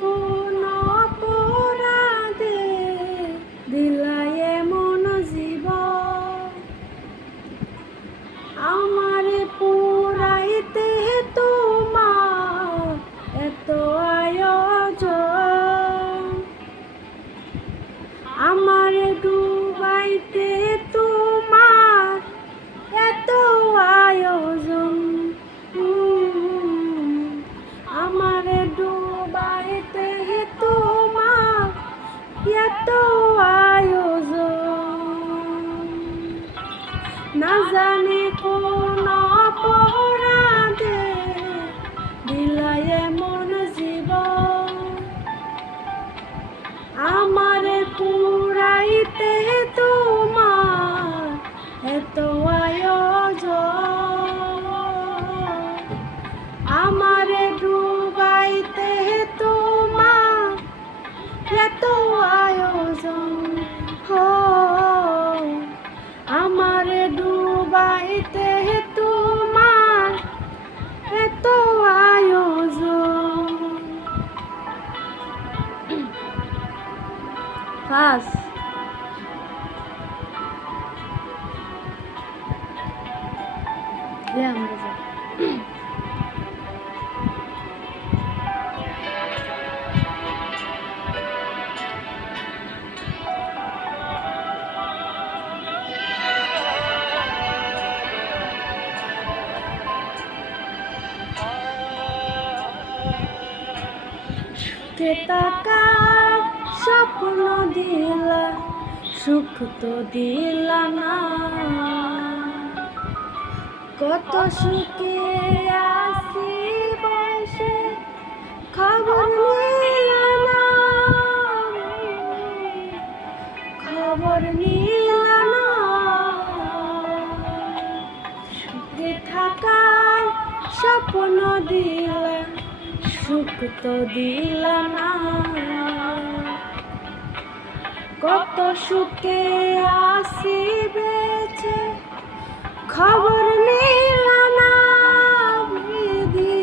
কোন অপরাধে দিলাই এমন জীবন, আমারে পুরাইতে তোমার এত আয়োজন, আমারে ডুবাইতে তোমার এত আয়োজন, আমারে ডুবাইতে তোমার এত আয়োজন, না জানি কোন অপরাধে দিলাই এমন জীবন, আমারে পুরাইতে তোমার এত আয়োজন, আমারে ডুবাইতে তোমার এত আয়োজন, হো আমারে ডুবাইতে তোমার এত আয়োজন। ফার্স্ট টাকার স্বপ্ন দিলা, সুখ তো দিলা না, কত সুখে আসি বসে খবর নিলা না, খবর নিলা না, সুখে থাকার স্বপ্ন দিলা, সুখ তো দিলা না, কত সুখে আসি বেঁচে খবর নিলা না, দিদি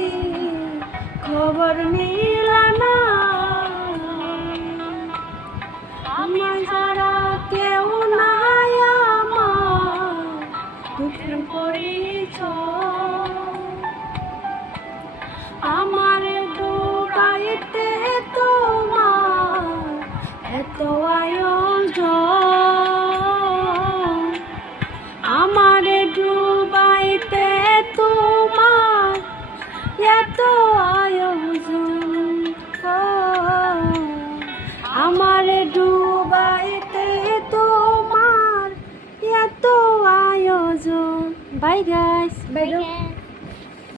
খবর নিলা না, আমার যারা কেউ নাই আমার দুঃখের পরিচয়, আমার ডুবাইতে তোমার এত আয়োজন, আমার ডুবাইতে তোমার এত আয়োজন, আমার ডুবাইতে তোমার এত আয়োজন। Bye guys, by.